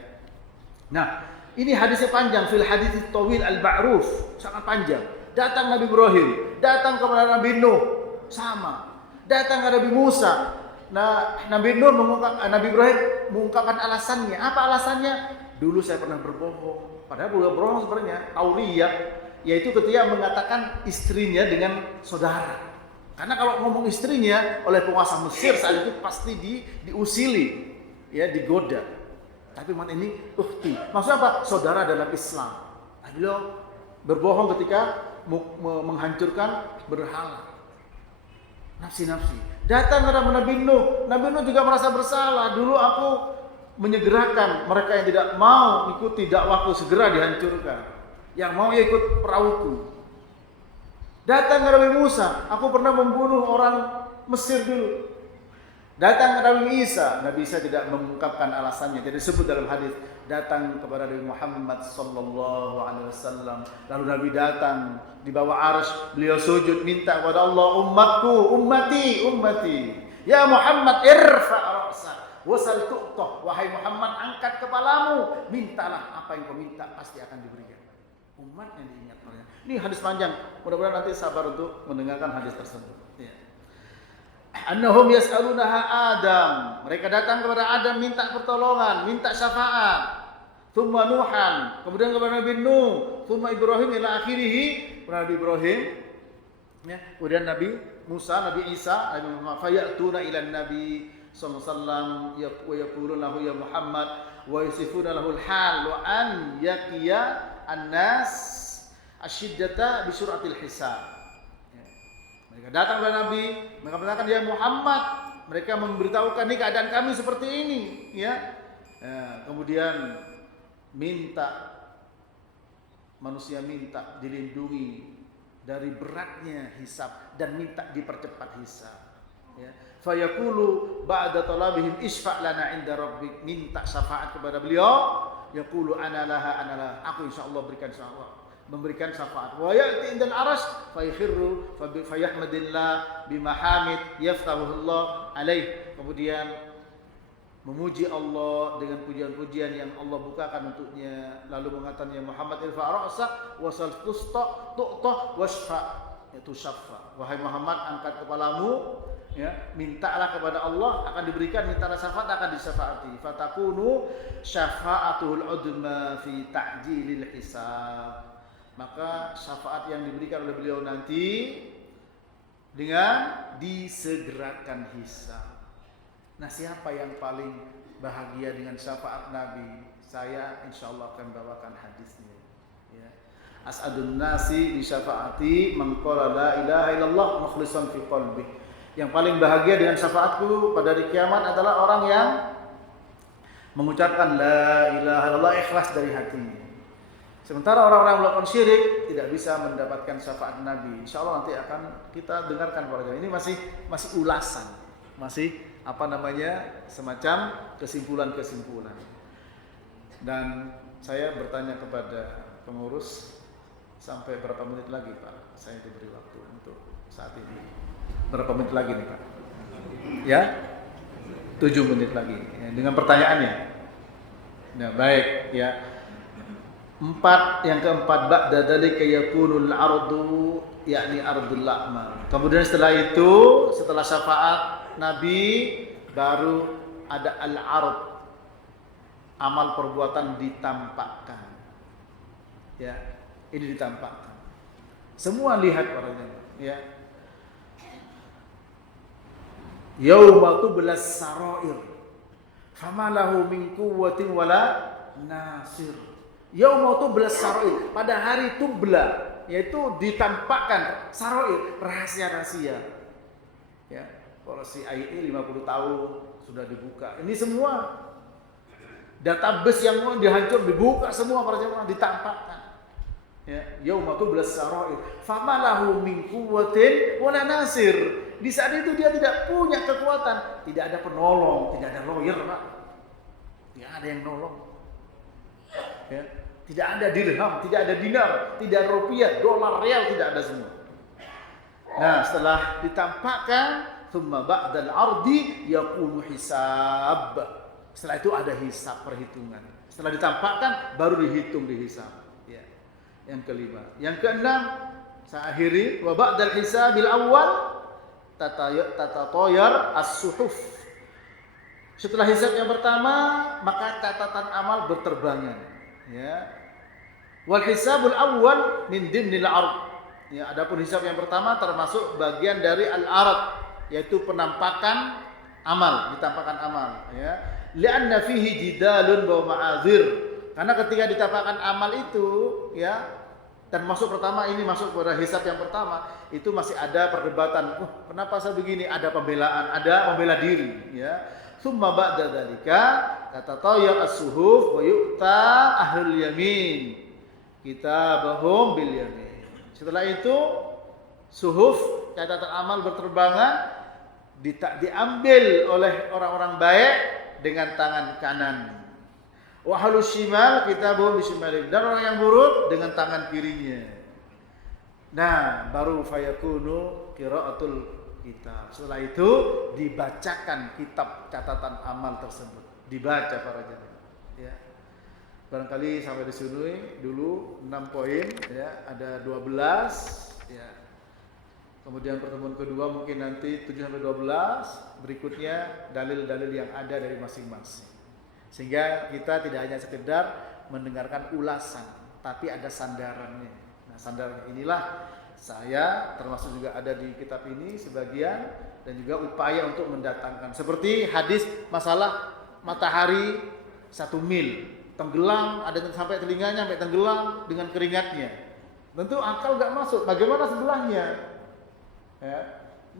Nah, ini hadisnya panjang, fil hadits tawil al-ma'ruf, sangat panjang. Datang Nabi Ibrahim, datang kepada Nabi Nuh, sama. Datang ke Nabi Musa. Nah, Nabi Ibrahim mengungkapkan alasannya. Apa alasannya? Dulu saya pernah berbohong. Padahal bukan berbohong sebenarnya, tauriyah, yaitu ketika mengatakan istrinya dengan saudara. Karena kalau ngomong istrinya oleh penguasa Mesir saat itu pasti diusili, ya, digoda. Tapi man ini ukhti. Maksudnya apa? Saudara dalam Islam. Nah, beliau berbohong ketika menghancurkan berhala. Nafsi-nafsi. Datang kepada Nabi Nuh. Nabi Nuh juga merasa bersalah. Dulu aku menyegerakan mereka yang tidak mau ikuti dakwahku segera dihancurkan. Yang mau ikut perahuku. Datang ke Nabi Musa. Aku pernah membunuh orang Mesir dulu. Datang ke Nabi Isa. Nabi Isa tidak mengungkapkan alasannya. Jadi disebut dalam hadis. Datang kepada Nabi Muhammad sallallahu alaihi wasallam. Lalu Nabi datang di bawah arsy, beliau sujud minta kepada Allah, umatku, ummati. Ya Muhammad, irfa' ra'sak wasal tu'tah. Wahai Muhammad, angkat kepalamu, mintalah apa yang kau minta pasti akan diberikan. Umat yang diingat oleh. Ini hadis panjang. Mudah-mudahan nanti sabar untuk mendengarkan hadis tersebut. Ya. Annahum yas'alunaha Adam. Mereka datang kepada Adam minta pertolongan, minta syafaat. Tsumma Nuhan, kemudian kepada Nabi Nuh, tsumma Ibrahim ila akhirih, Nabi Ibrahim, ya, kemudian Nabi Musa, Nabi Isa, Nabi Muhammad, fayatuna ila Nabi sallallahu alaihi wasallam wa yaquluna lahu ya Muhammad wa yasifuna lahu al-hal wa an yaqiya an-nas asyiddata bi suratil hisab. Mereka datang kepada Nabi, mereka mengatakan ya Muhammad, mereka memberitahukan ini keadaan kami seperti ini, ya. Kemudian manusia minta dilindungi dari beratnya hisab dan minta dipercepat hisab, ya. Fayaqulu ba'da talabihim isfa' lana 'inda rabbik, minta syafaat kepada beliau, yaqulu ana laha, aku insyaallah berikan syafaat, memberikan syafaat. Wa ya'ti indal arash fayakhirru fayahmadillah bimahamid yaftahu Allah alaih, kemudian memuji Allah dengan pujian-pujian yang Allah bukakan untuknya, lalu mengatakan ya Muhammad irfa' ra'sak wasal tusta tu'tah wasfa', yaitu syafa'. Wahai Muhammad, angkat kepalamu, ya, mintalah kepada Allah akan diberikan, mintalah syafaat akan disyafaati. Fatakunu syafa'atul udma fi ta'jilil hisab. Maka syafaat yang diberikan oleh beliau nanti dengan disegerakan hisab. Nah, siapa yang paling bahagia dengan syafaat Nabi? Saya insyaallah akan bawakan hadisnya, ya. As'adun nasi bi syafaati man qala la ilaha illallah mukhlishan fi qalbi. Yang paling bahagia dengan syafaatku pada hari kiamat adalah orang yang mengucapkan la ilaha illallah ikhlas dari hatinya. Sementara orang-orang yang melakukan syirik tidak bisa mendapatkan syafaat Nabi. Insyaallah nanti akan kita dengarkan kepada ini masih ulasan, masih semacam kesimpulan-kesimpulan. Dan saya bertanya kepada pengurus, sampai berapa menit lagi Pak? Saya diberi waktu untuk saat ini. Berapa menit lagi nih Pak? Ya? 7 menit lagi, ya, dengan pertanyaannya. Nah, baik, ya. Yang keempat, ba'da dzalika yakunul ardu, yakni ardul la'ma. Kemudian setelah itu, setelah syafaat Nabi, baru ada al-ard, amal perbuatan ditampakkan, ya, ini ditampakkan, semua lihat orangnya, ya. Yauma tublas sarair Famalahu min quwwatin wala nasir. Yauma tubla sarair, pada hari tubla, yaitu ditampakkan sarair, rahasia-rahasia. Ya, kalau si AI 50 tahun sudah dibuka. Ini semua database yang mau dihancur dibuka semua para jemaah, ditampakkan. Ya, yauma tubla sarair, famalahu min quwwatin wala nasir. Di saat itu dia tidak punya kekuatan, tidak ada penolong, tidak ada lawyer, Pak. Tidak ada yang nolong. Ya, tidak ada dirham, tidak ada dinar, tidak ada rupiah, dolar, real, tidak ada semua. Nah, setelah ditampakkan, thumma ba'dal ardi yakunu hisab. Setelah itu ada hisab, perhitungan. Setelah ditampakkan baru dihitung, dihisab. Ya. Yang kelima, yang keenam, saya akhiri, wa ba'dal hisabil awal tatatoyar as-suhuf. Setelah hisab yang pertama, maka catatan amal berterbangan. Ya. Wal hisabul awal min dimnil ard. Ya, adapun hisab yang pertama termasuk bagian dari al-ard, yaitu penampakan amal, ditampakkan amal. Ya. Li'anna fihi jidalun wa ma'adzir. Karena ketika ditampakkan amal itu, ya, dan masuk pertama ini masuk pada hisab yang pertama, itu masih ada perdebatan. Kenapa saya begini? Ada pembelaan, ada membela diri. Ya. Tsumma ba'da dzalika tatatayya as-suhuf wa yu'ta ahlul yamin kitabahum bil yamin. Setelah itu suhuf, catatan amal berterbangan, diambil oleh orang-orang baik dengan tangan kanan. Wa halus shimal kitabahum bishimalihim, dan orang yang buruk dengan tangan kirinya. Nah, baru fayakunu qiraatul kitab. Setelah itu dibacakan kitab catatan amal tersebut, dibaca para jemaah. Ya. Barangkali sampai di sini dulu 6 poin, ya, ada 12, ya. Kemudian pertemuan kedua mungkin nanti 7 sampai 12, berikutnya dalil-dalil yang ada dari masing-masing. Sehingga kita tidak hanya sekedar mendengarkan ulasan, tapi ada sandarannya. Nah, sandaran inilah saya termasuk juga ada di kitab ini sebagian, dan juga upaya untuk mendatangkan seperti hadis masalah matahari 1 mil tenggelam, ada yang sampai telinganya sampai tenggelam dengan keringatnya. Tentu akal nggak masuk. Bagaimana sebelahnya? Ya,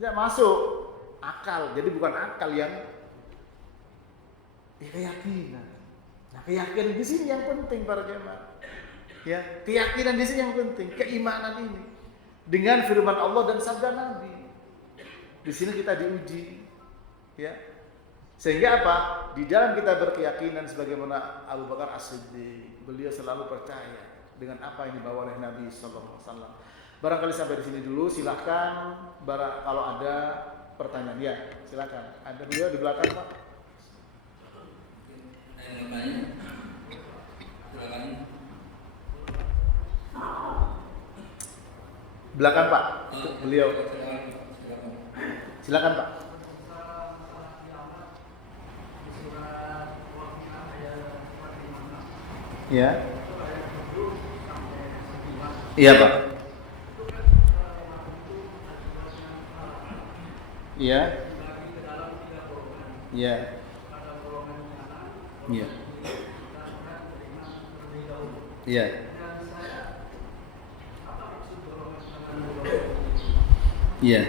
tidak masuk akal. Jadi bukan akal yang keyakinan. Nah, keyakinan di sini yang penting para jemaah. Ya, keyakinan di sini yang penting, keimanan ini dengan firman Allah dan sabda Nabi. Di sini kita diuji, ya. Sehingga apa? Di dalam kita berkeyakinan sebagaimana Abu Bakar As-Siddiq, beliau selalu percaya dengan apa yang dibawa oleh Nabi sallallahu alaihi wasallam. Barangkali sampai di sini dulu, silakan kalau ada pertanyaan. Ya, silakan. Ada beliau di belakang, Pak. Belakang, Pak. Beliau. Silakan, Pak. Ya. Iya, Pak. Iya. Iya. Iya. Iya. Iya.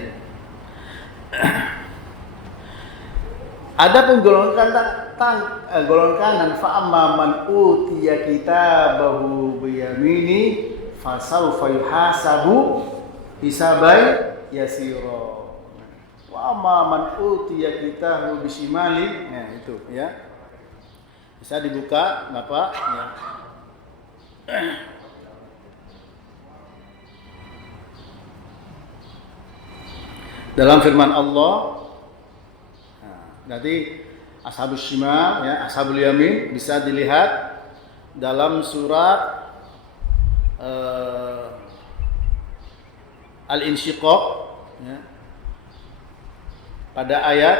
Adapun golongan kanan, fa amma man utiya kitabahu biyamini fasawfa yuhasabu hisaban yasira. Wa amma man utiya kitabahu bishimali, nah itu ya. Bisa dibuka, Bapak, ya. Dalam firman Allah, nanti ashabus shimal, ya, ashabul yamin bisa dilihat dalam surat Al-Insyiqaq, ya, pada ayat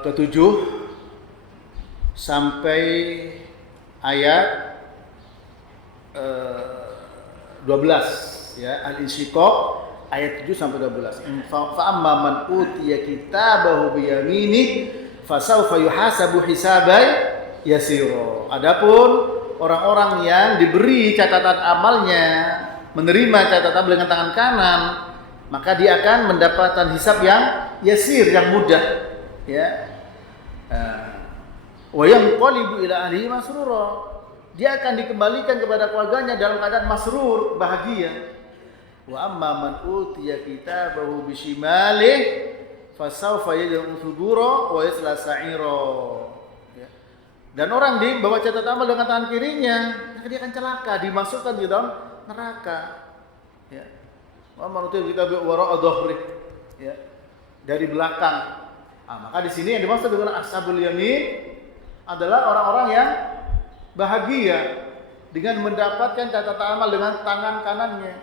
ke-7 sampai ayat 12, ya. Al-Insyiqaq ayat 7 sampai 12. Fa amma man utiya kitabahu bi yaminih fasawfa yuhasabu hisaban yasira. Adapun orang-orang yang diberi catatan amalnya, menerima catatan dengan tangan kanan, maka dia akan mendapatkan hisab yang yasir, yang mudah, ya. Wa yanqalibu ila ahlihi masrura. Dia akan dikembalikan kepada keluarganya dalam keadaan masrur, bahagia. Wa amma man utiya kitabahu bishimalih fasawfa yad'u thubura wa yasla sa'ira. Ya. Dan orang dibawa catatan amal dengan tangan kirinya, maka dia akan celaka, dimasukkan di dalam neraka. Ya. Wa man utiya kitabahu wara'a dhahri. Ya. Dari belakang. Maka di sini yang dimaksud dengan ashabul yamin adalah orang-orang yang bahagia dengan mendapatkan catatan amal dengan tangan kanannya.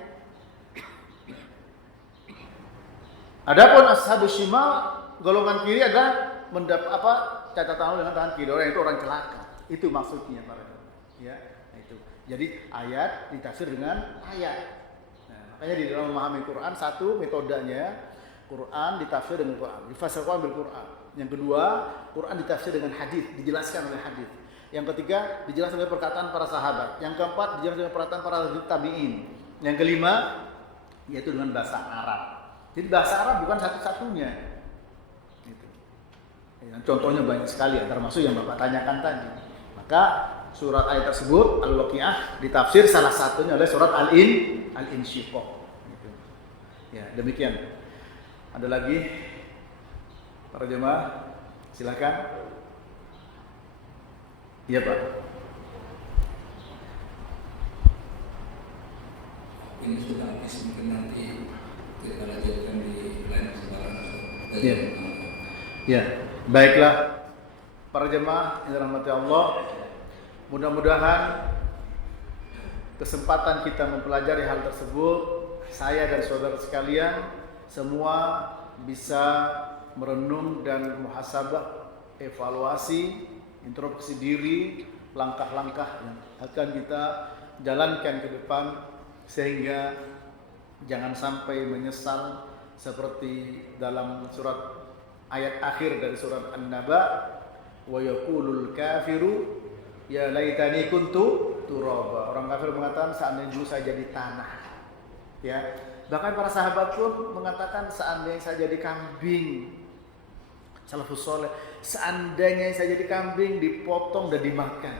Adapun ashabus shimal, golongan kiri adalah catatan amal dengan tangan kiri. Orang itu orang celaka. Itu maksudnya para ya, itu. Jadi ayat ditafsir dengan ayat. Nah, makanya di dalam memahami Quran satu metodenya Quran ditafsir dengan Quran, difasirkan bil Quran. Yang kedua, Quran ditafsir dengan hadis, dijelaskan oleh hadis. Yang ketiga, dijelaskan oleh perkataan para sahabat. Yang keempat, dijelaskan oleh perkataan para tabi'in. Yang kelima, yaitu dengan bahasa Arab. Jadi bahasa Arab bukan satu-satunya. Gitu. Ya, contohnya banyak sekali, termasuk yang Bapak tanyakan tadi. Maka surat ayat tersebut Al-Waqiah ditafsir salah satunya oleh surat Al-Insyiqaq. Gitu. Ya, demikian. Ada lagi para jemaah? Silakan. Iya Pak. Ini sudah habis, mungkin nanti kita lanjutkan di lain kesempatan. Iya. Ya, baiklah para jemaah yang dirahmati Allah. Mudah-mudahan kesempatan kita mempelajari hal tersebut, saya dan saudara sekalian semua bisa merenung dan muhasabah, evaluasi, introspeksi diri, langkah-langkah yang akan kita jalankan ke depan sehingga jangan sampai menyesal seperti dalam surat ayat akhir dari surat An-Naba, wa yaqulul kafiru ya laitani kuntu turaba. Orang kafir mengatakan seandainya dulu saya jadi tanah. Ya. Bahkan para sahabat pun mengatakan seandainya saya jadi kambing. Salafus saleh, seandainya saya jadi kambing dipotong dan dimakan.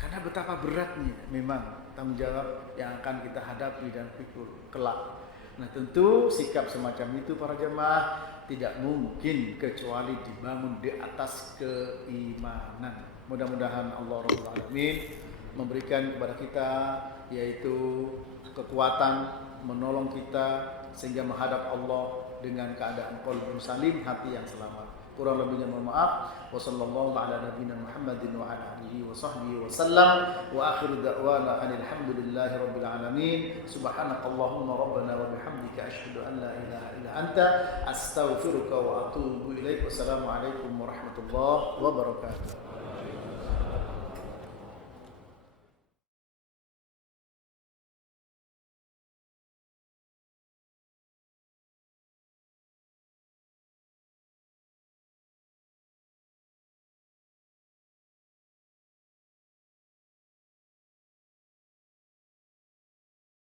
Karena betapa beratnya memang tanggung jawab yang akan kita hadapi dan pikul kelak. Nah, tentu sikap semacam itu para jemaah tidak mungkin kecuali dibangun di atas keimanan. Mudah-mudahan Allah Rabbul Alamin memberikan kepada kita yaitu kekuatan menolong kita sehingga menghadap Allah dengan keadaan qalbun salim, hati yang selamat. Kurang lebihnya mohon maaf. Wassallallahu ala nabiyina Muhammadin wa ala alihi wa sahbihi wa sallam. Wa akhiru da'wana alhamdulillahi rabbil alamin. Subhanakallahumma rabbana wa bihamdika asyhadu an la ilaha illa anta astaghfiruka wa atubu ilaik. Wassalamu alaikum warahmatullahi wabarakatuh.